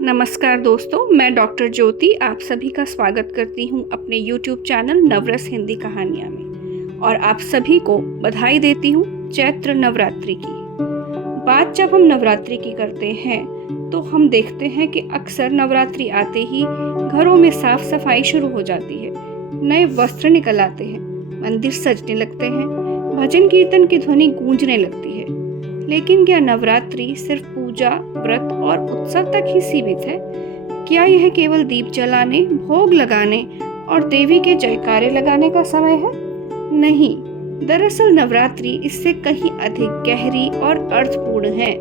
नमस्कार दोस्तों, मैं डॉक्टर ज्योति आप सभी का स्वागत करती हूं अपने YouTube चैनल नवरस हिंदी कहानियां में और आप सभी को बधाई देती हूं चैत्र नवरात्रि की। बात जब हम नवरात्रि की करते हैं तो हम देखते हैं कि अक्सर नवरात्रि आते ही घरों में साफ सफाई शुरू हो जाती है, नए वस्त्र निकल आते हैं, मंदिर सजने लगते हैं, भजन कीर्तन की ध्वनि गूंजने लगती है। लेकिन क्या नवरात्रि सिर्फ पूजा, व्रत और उत्सव तक ही सीमित है? क्या यह केवल दीप जलाने, भोग लगाने और देवी के जयकारे लगाने का समय है? नहीं, दरअसल नवरात्रि इससे कहीं अधिक गहरी और अर्थपूर्ण है।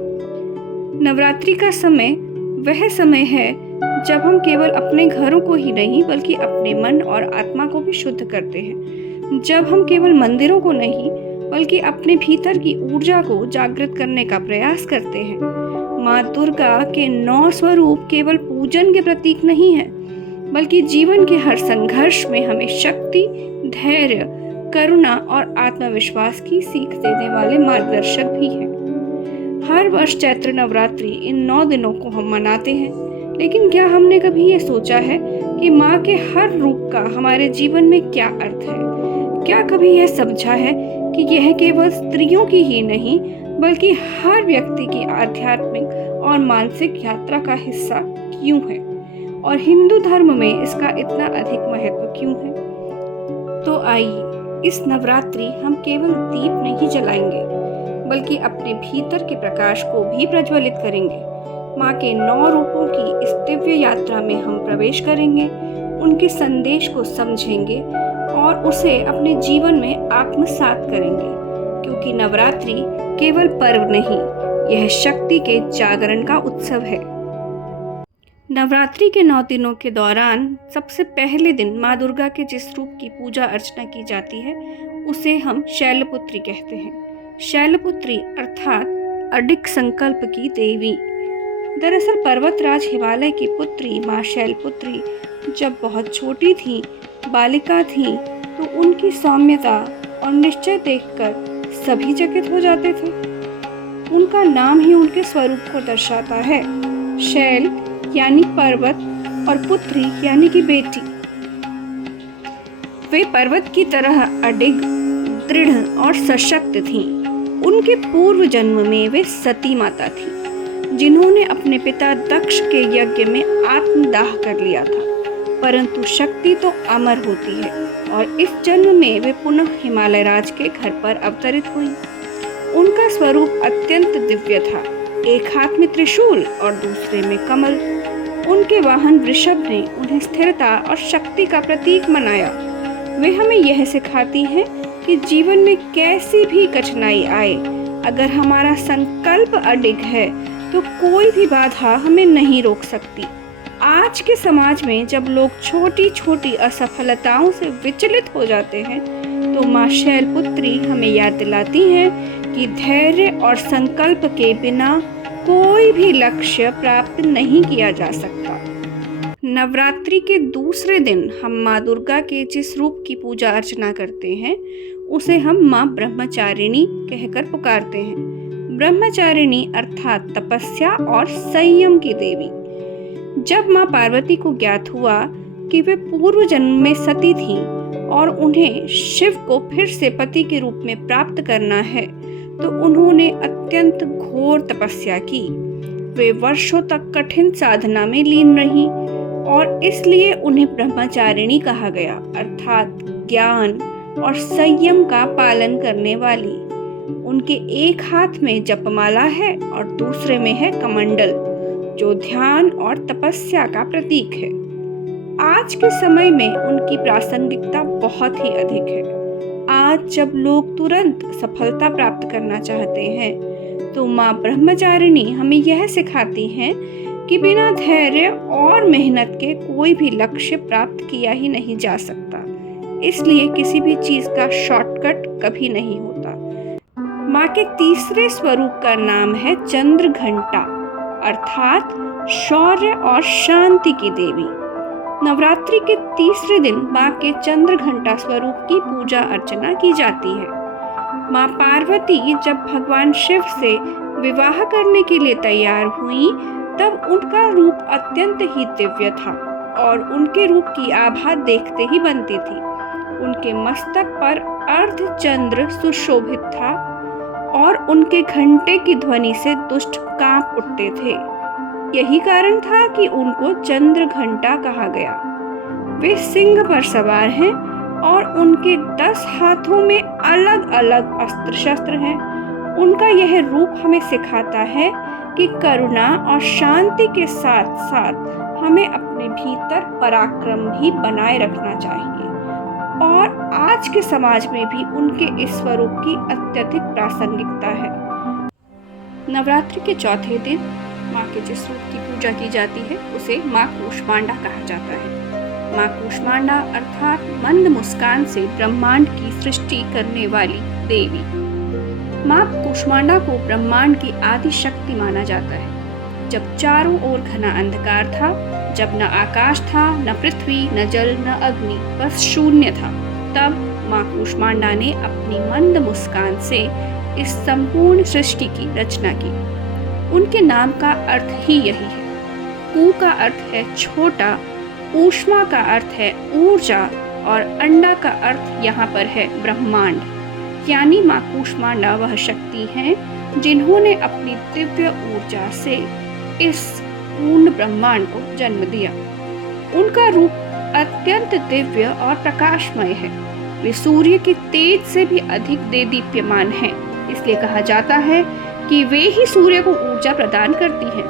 नवरात्रि का समय वह समय है जब हम केवल अपने घरों को ही नहीं बल्कि अपने मन और आत्मा को भी शुद्ध करते हैं। जब हम केवल मंदिरों को नहीं बल्कि अपने भीतर की ऊर्जा को जागृत करने का प्रयास करते हैं। माँ दुर्गा के 9 स्वरूप केवल पूजन के प्रतीक नहीं है, बल्कि जीवन के हर संघर्ष में हमें शक्ति, धैर्य, करुणा और आत्मविश्वास की सीख देने वाले मार्गदर्शक भी हैं। हर वर्ष चैत्र नवरात्रि इन 9 दिनों को हम मनाते हैं, लेकिन क्या हमने कभी ये सोचा है कि माँ के हर रूप का हमारे जीवन में क्या अर्थ है? क्या कभी यह समझा है कि यह केवल स्त्रियों की ही नहीं बल्कि हर व्यक्ति की आध्यात्मिक और मानसिक यात्रा का हिस्सा क्यों है, और हिंदू धर्म में इसका इतना अधिक महत्व क्यों है? तो आइए इस नवरात्रि हम केवल दीप नहीं जलाएंगे बल्कि अपने भीतर के प्रकाश को भी प्रज्वलित करेंगे। माँ के 9 रूपों की इस दिव्य यात्रा में हम प्रवेश करेंगे, उनके संदेश को समझेंगे और उसे अपने जीवन में आत्मसात करेंगे, क्योंकि नवरात्रि केवल पर्व नहीं, यह शक्ति के जागरण का उत्सव है। नवरात्रि के 9 दिनों के दौरान सबसे पहले दिन माँ दुर्गा के जिस रूप की पूजा अर्चना की जाती है उसे हम शैलपुत्री कहते हैं। शैलपुत्री अर्थात अडिग संकल्प की देवी। दरअसल पर्वतराज हिमालय की पुत्री माँ शैलपुत्री जब बहुत छोटी थी, बालिका थी, तो उनकी सौम्यता और निश्चय देखकर सभी चकित हो जाते थे। उनका नाम ही उनके स्वरूप को दर्शाता है। शैल यानी पर्वत और पुत्री यानी कि बेटी। वे पर्वत की तरह अडिग, दृढ़ और सशक्त थीं। उनके पूर्व जन्म में वे सती माता थीं, जिन्होंने अपने पिता दक्ष के यज्ञ में आत्मदाह कर लिया था। परंतु शक्ति तो अमर होती है और इस जन्म में वे पुनः हिमालय राज के घर पर अवतरित हुई। उनका स्वरूप अत्यंत दिव्य था, एक हाथ में त्रिशूल और दूसरे में कमल। उनके वाहन वृषभ ने उन्हें स्थिरता और शक्ति का प्रतीक मनाया। वे हमें यह सिखाती हैं कि जीवन में कैसी भी कठिनाई आए, अगर हमारा संकल्प अडिग है तो कोई भी बाधा हमें नहीं रोक सकती। आज के समाज में जब लोग छोटी छोटी असफलताओं से विचलित हो जाते हैं तो माँ शैलपुत्री हमें याद दिलाती हैं कि धैर्य और संकल्प के बिना कोई भी लक्ष्य प्राप्त नहीं किया जा सकता। नवरात्रि के दूसरे दिन हम माँ दुर्गा के जिस रूप की पूजा अर्चना करते हैं उसे हम माँ ब्रह्मचारिणी कहकर पुकारते हैं। ब्रह्मचारिणी अर्थात तपस्या और संयम की देवी। जब माँ पार्वती को ज्ञात हुआ कि वे पूर्व जन्म में सती थीं और उन्हें शिव को फिर से पति के रूप में प्राप्त करना है, तो उन्होंने अत्यंत घोर तपस्या की। वे वर्षों तक कठिन साधना में लीन रहीं और इसलिए उन्हें ब्रह्मचारिणी कहा गया, अर्थात ज्ञान और संयम का पालन करने वाली। उनके एक हाथ में जपमाला है और दूसरे में है कमंडल, जो ध्यान और तपस्या का प्रतीक है। आज के समय में उनकी प्रासंगिकता बहुत ही अधिक है। आज जब लोग तुरंत सफलता प्राप्त करना चाहते हैं तो माँ ब्रह्मचारिणी हमें यह सिखाती हैं कि बिना धैर्य और मेहनत के कोई भी लक्ष्य प्राप्त किया ही नहीं जा सकता। इसलिए किसी भी चीज का शॉर्टकट कभी नहीं होता। माँ के तीसरे स्वरूप का नाम है चंद्रघंटा अर्थात शौर्य और शांति की देवी। नवरात्रि के तीसरे दिन माँ के चंद्रघंटा स्वरूप की पूजा अर्चना की जाती है। माँ पार्वती जब भगवान शिव से विवाह करने के लिए तैयार हुई तब उनका रूप अत्यंत ही दिव्य था और उनके रूप की आभा देखते ही बनती थी। उनके मस्तक पर अर्धचंद्र सुशोभित था और उनके घंटे की ध्वनि से दुष्ट कांप उठते थे। यही कारण था कि उनको चंद्र घंटा कहा गया। वे सिंह पर सवार हैं और उनके 10 हाथों में अलग अलग अस्त्र शस्त्र हैं। उनका यह रूप हमें सिखाता है कि करुणा और शांति के साथ साथ हमें अपने भीतर पराक्रम भी बनाए रखना चाहिए और आज के समाज में भी उनके इस स्वरूप की अत्यधिक प्रासंगिकता है। नवरात्रि के चौथे दिन माँ के जिस रूप की पूजा की जाती है उसे माँ कूष्मांडा कहा जाता है। माँ कूष्मांडा अर्थात मंद मुस्कान से ब्रह्मांड की सृष्टि करने वाली देवी। माँ कूष्मांडा को ब्रह्मांड की आदि शक्ति माना जाता है। जब चारों ओर घना अंधकार था, जब न आकाश था, न पृथ्वी, न जल, न अग्नि, बस शून्य था, तब माँ कूष्मांडा ने अपनी मंद मुस्कान से इस संपूर्ण सृष्टि की रचना की। उनके नाम का अर्थ ही यही है। कू का अर्थ है छोटा, ऊष्मा का अर्थ है ऊर्जा और अंडा का अर्थ यहाँ पर है ब्रह्मांड। यानी माँ कूष्मांडा वह शक्ति हैं जिन्होंने अपनी दिव्य ऊर्जा से इस पूर्ण ब्रह्मांड को जन्म दिया। उनका रूप अत्यंत दिव्य और प्रकाशमय है। वे सूर्य के तेज से भी अधिक देदीप्यमान हैं। इसलिए कहा जाता है कि वे ही सूर्य को ऊर्जा प्रदान करती हैं।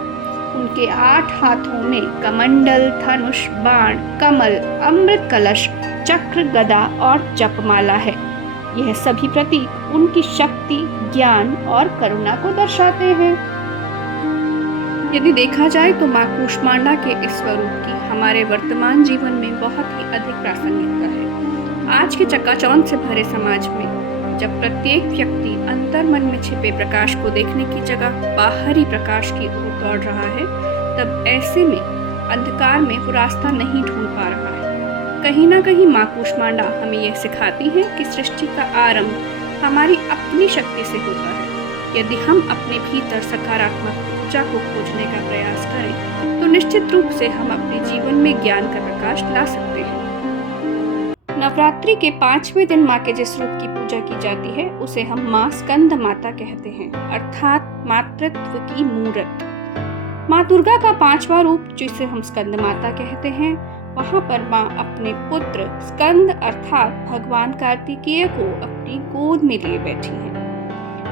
उनके 8 हाथों में कमंडल, धनुष, बाण, कमल, अमृत कलश, चक्र, गदा और जपमाला है। यह सभी प्रतीक उनकी शक्ति, ज्ञान और करुणा को दर्शाते हैं। यदि देखा जाए तो माँ कूष्मांडा के इस स्वरूप की हमारे वर्तमान जीवन में बहुत ही अधिक प्रासंगिकता है। आज के चकाचौंध से भरे समाज में जब प्रत्येक व्यक्ति अंतर्मन में छिपे प्रकाश को देखने की जगह बाहरी प्रकाश की ओर दौड़ रहा है, तब ऐसे में अंधकार में वो रास्ता नहीं ढूंढ पा रहा है। कहीं ना कहीं माँ कूष्मांडा हमें यह सिखाती है कि सृष्टि का आरंभ हमारी अपनी शक्ति से होता है। यदि हम अपने भीतर सकारात्मक ऊर्जा को खोजने का प्रयास करें तो निश्चित रूप से हम अपने जीवन में ज्ञान का प्रकाश ला सकते हैं। नवरात्रि के 5वें दिन माँ के जिस रूप की पूजा की जाती है उसे हम माँ स्कंद माता कहते हैं, अर्थात मातृत्व की मूर्त। माँ दुर्गा का 5वां रूप जिसे हम स्कंद माता कहते हैं, वहाँ पर माँ अपने पुत्र स्कंद अर्थात भगवान कार्तिकेय को अपनी गोद में लिए बैठी हैं।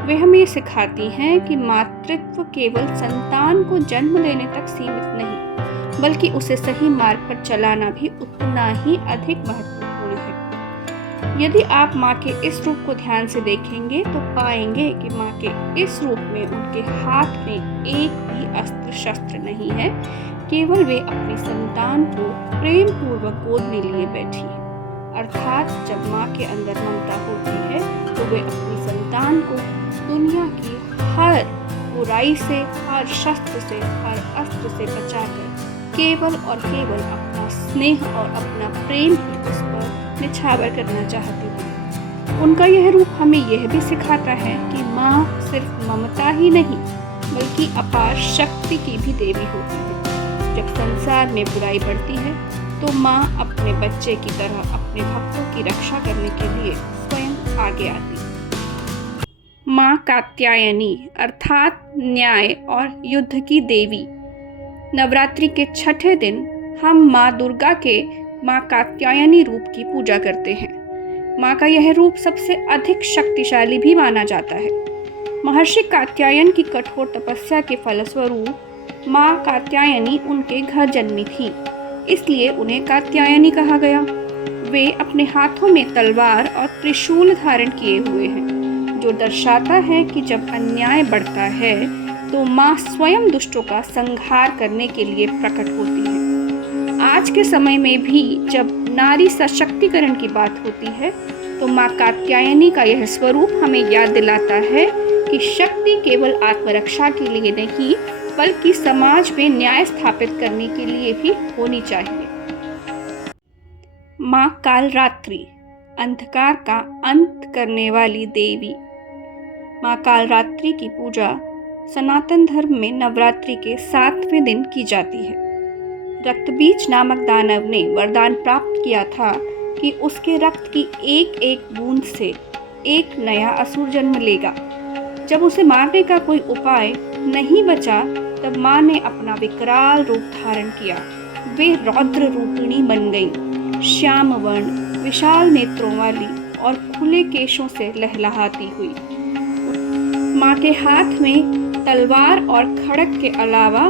वे हमें सिखाती हैं कि मातृत्व केवल संतान को जन्म देने तक सीमित नहीं, बल्कि उसे सही मार्ग पर चलाना भी उतना ही अधिक महत्वपूर्ण है। यदि आप माँ के इस रूप को ध्यान से देखेंगे तो पाएंगे कि माँ के इस रूप में उनके हाथ में एक भी अस्त्र शस्त्र नहीं है, केवल वे अपनी संतान को प्रेम पूर्वक गोद में लिए बैठी हैं। अर्थात जब माँ के अंदर ममता होती है तो वे अपनी संतान को दुनिया की हर बुराई से, हर शस्त्र से, हर अस्त्र से बचाकर केवल और केवल अपना स्नेह और अपना प्रेम ही उस पर निछावर करना चाहती है। उनका यह रूप हमें यह भी सिखाता है कि माँ सिर्फ ममता ही नहीं बल्कि अपार शक्ति की भी देवी होती है। जब संसार में बुराई बढ़ती है तो माँ अपने बच्चे की तरह अपने भक्तों की रक्षा करने के लिए स्वयं आगे आती है। माँ कात्यायनी अर्थात न्याय और युद्ध की देवी। नवरात्रि के 6ठे दिन हम माँ दुर्गा के माँ कात्यायनी रूप की पूजा करते हैं। माँ का यह रूप सबसे अधिक शक्तिशाली भी माना जाता है। महर्षि कात्यायन की कठोर तपस्या के फलस्वरूप माँ कात्यायनी उनके घर जन्मी थी, इसलिए उन्हें कात्यायनी कहा गया। वे अपने हाथों में तलवार और त्रिशूल धारण किए हुए हैं, जो दर्शाता है कि जब अन्याय बढ़ता है तो माँ स्वयं दुष्टों का संहार करने के लिए प्रकट होती है। आज के समय में भी जब नारी सशक्तिकरण की बात होती है तो माँ कात्यायनी का यह स्वरूप हमें याद दिलाता है कि शक्ति केवल आत्मरक्षा के लिए नहीं बल्कि समाज में न्याय स्थापित करने के लिए भी होनी चाहिए। माँ कालरात्रि अंधकार का अंत करने वाली देवी। माँ कालरात्रि की पूजा सनातन धर्म में नवरात्रि के 7वें दिन की जाती है। रक्तबीज नामक दानव ने वरदान प्राप्त किया था कि उसके रक्त की एक एक बूंद से एक नया असुर जन्म लेगा। जब उसे मारने का कोई उपाय नहीं बचा, तब माँ ने अपना विकराल रूप धारण किया। वे रौद्र रूपिणी बन गईं, श्याम वर्ण, विशाल नेत्रों वाली और खुले केशों से लहलहाती हुई। माँ के हाथ में तलवार और खड़ग के अलावा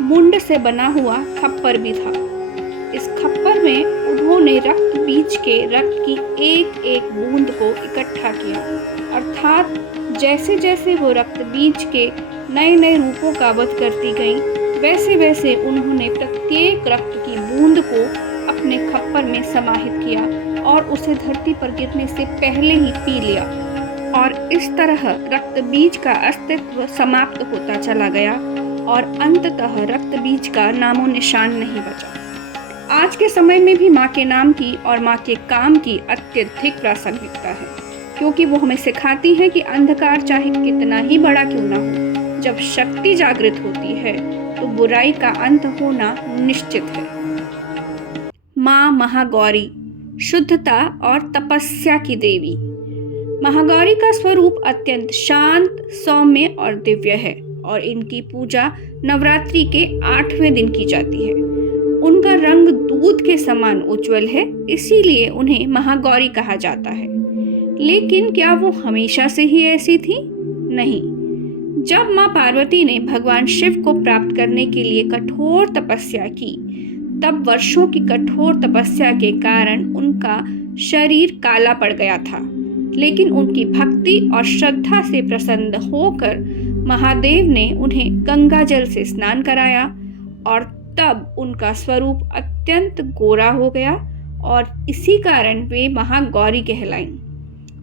मुंड से बना हुआ खप्पर भी था। इस खप्पर में उन्होंने रक्त बीज के रक्त की एक एक बूंद को इकट्ठा किया, अर्थात जैसे जैसे वो रक्त बीज के नए नए रूपों का वध करती गईं, वैसे वैसे उन्होंने प्रत्येक रक्त की बूंद को अपने खप्पर में समाहित किया और उसे धरती पर गिरने से पहले ही पी लिया। और इस तरह रक्त बीज का अस्तित्व समाप्त होता चला गया और अंततः रक्त बीज का नामो निशान नहीं बचा। आज के समय में भी माँ के नाम की और माँ के काम की अत्यधिक प्रासंगिकता है, क्योंकि वो हमें सिखाती है कि अंधकार चाहे कितना ही बड़ा क्यों ना हो, जब शक्ति जागृत होती है तो बुराई का अंत होना निश्चित है। माँ महागौरी, शुद्धता और तपस्या की देवी। महागौरी का स्वरूप अत्यंत शांत, सौम्य और दिव्य है और इनकी पूजा नवरात्रि के 8वें दिन की जाती है। उनका रंग दूध के समान उज्जवल है, इसीलिए उन्हें महागौरी कहा जाता है। लेकिन क्या वो हमेशा से ही ऐसी थी? नहीं। जब माँ पार्वती ने भगवान शिव को प्राप्त करने के लिए कठोर तपस्या की, तब वर्षों की कठोर तपस्या के कारण उनका शरीर काला पड़ गया था। लेकिन उनकी भक्ति और श्रद्धा से प्रसन्न होकर महादेव ने उन्हें गंगा जल से स्नान कराया और तब उनका स्वरूप अत्यंत गोरा हो गया और इसी कारण वे महागौरी कहलाईं।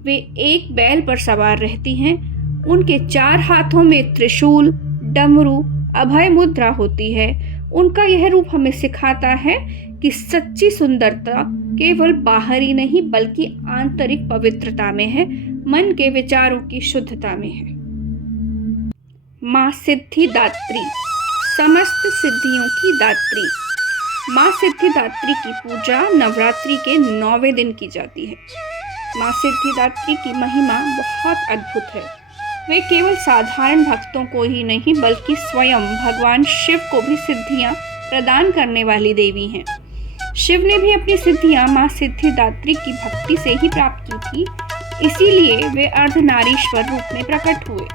वे एक बैल पर सवार रहती हैं। उनके 4 हाथों में त्रिशूल, डमरू, अभय मुद्रा होती है। उनका यह रूप हमें सिखाता है कि सच्ची सुंदरता केवल बाहरी नहीं बल्कि आंतरिक पवित्रता में है, मन के विचारों की शुद्धता में है। माँ सिद्धिदात्री, समस्त सिद्धियों की दात्री। माँ सिद्धिदात्री की पूजा नवरात्रि के 9वें दिन की जाती है। माँ सिद्धिदात्री की महिमा बहुत अद्भुत है। वे केवल साधारण भक्तों को ही नहीं बल्कि स्वयं भगवान शिव को भी सिद्धियां प्रदान करने वाली देवी हैं। शिव ने भी अपनी सिद्धियां माँ सिद्धिदात्री की भक्ति से ही प्राप्त की थी, इसीलिए वे अर्धनारीश्वर रूप में प्रकट हुए।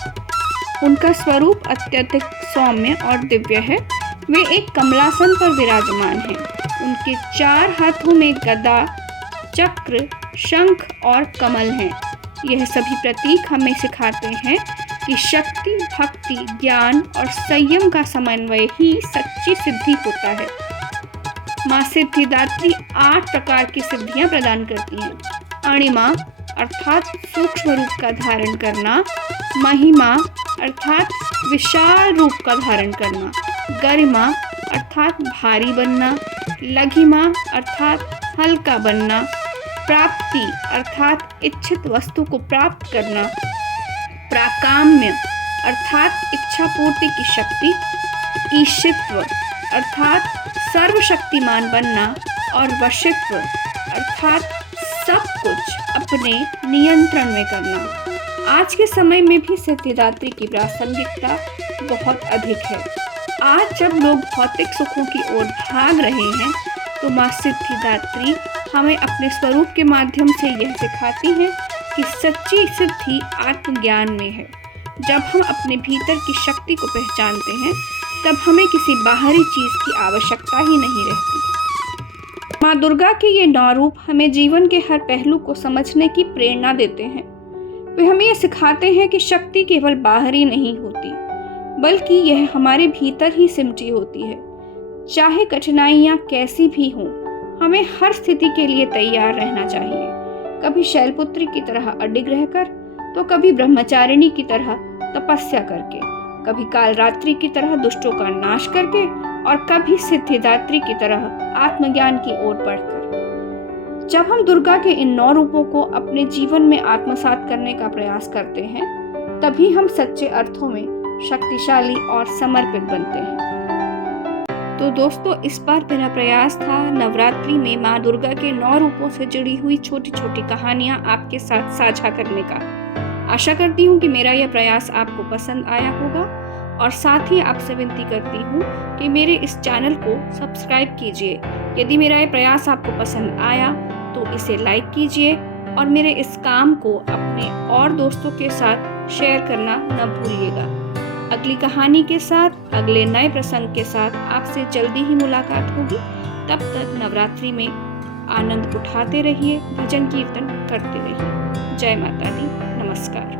उनका स्वरूप अत्यधिक सौम्य और दिव्य है। वे एक कमलासन पर विराजमान हैं। उनके 4 हाथों में गदा, चक्र, शंख और कमल हैं। यह सभी प्रतीक हमें सिखाते हैं कि शक्ति, भक्ति, ज्ञान और संयम का समन्वय ही सच्ची सिद्धि होता है। माँ सिद्धिदात्री 8 प्रकार की सिद्धियां प्रदान करती हैं। अणिमा अर्थात सूक्ष्म रूप का धारण करना, महिमा अर्थात विशाल रूप का धारण करना, गरिमा अर्थात भारी बनना, लघिमा अर्थात हल्का बनना, प्राप्ति अर्थात इच्छित वस्तु को प्राप्त करना, प्राकाम्य अर्थात इच्छा पूर्ति की शक्ति, ईशित्व अर्थात सर्वशक्तिमान बनना और वशित्व अर्थात सब कुछ अपने नियंत्रण में करना। आज के समय में भी सिद्धिदात्री की प्रासंगिकता बहुत अधिक है। आज जब लोग भौतिक सुखों की ओर भाग रहे हैं, तो माँ सिद्धिदात्री हमें अपने स्वरूप के माध्यम से यह सिखाती हैं कि सच्ची सिद्धि आत्मज्ञान में है। जब हम अपने भीतर की शक्ति को पहचानते हैं, तब हमें किसी बाहरी चीज की आवश्यकता ही नहीं रहती। माँ दुर्गा के ये 9 रूप हमें जीवन के हर पहलू को समझने की प्रेरणा देते हैं। वे हमें यह सिखाते हैं कि शक्ति केवल बाहरी नहीं होती, बल्कि यह हमारे भीतर ही सिमटी होती है। चाहे कठिनाइयाँ कैसी भी हों, हमें हर स्थिति के लिए तैयार रहना चाहिए। कभी शैलपुत्री की तरह अडिग रहकर, तो कभी ब्रह्मचारिणी की तरह तपस्या करके, कभी कालरात्रि की तरह दुष्टों का नाश करके और कभी सिद्धिदात्री की तरह आत्मज्ञान की ओर बढ़कर। जब हम दुर्गा के इन 9 रूपों को अपने जीवन में आत्मसात करने का प्रयास करते हैं, तभी हम सच्चे अर्थों में शक्तिशाली और समर्पित बनते हैं। तो दोस्तों, इस बार मेरा प्रयास था नवरात्रि में माँ दुर्गा के 9 रूपों से जुड़ी हुई छोटी छोटी कहानियाँ आपके साथ साझा करने का। आशा करती हूँ कि मेरा यह प्रयास आपको पसंद आया होगा और साथ ही आपसे विनती करती हूँ कि मेरे इस चैनल को सब्सक्राइब कीजिए। यदि मेरा यह प्रयास आपको पसंद आया तो इसे लाइक कीजिए और मेरे इस काम को अपने और दोस्तों के साथ शेयर करना न भूलिएगा। अगली कहानी के साथ, अगले नए प्रसंग के साथ आपसे जल्दी ही मुलाकात होगी। तब तक नवरात्रि में आनंद उठाते रहिए, भजन कीर्तन करते रहिए। जय माता दी, नमस्कार।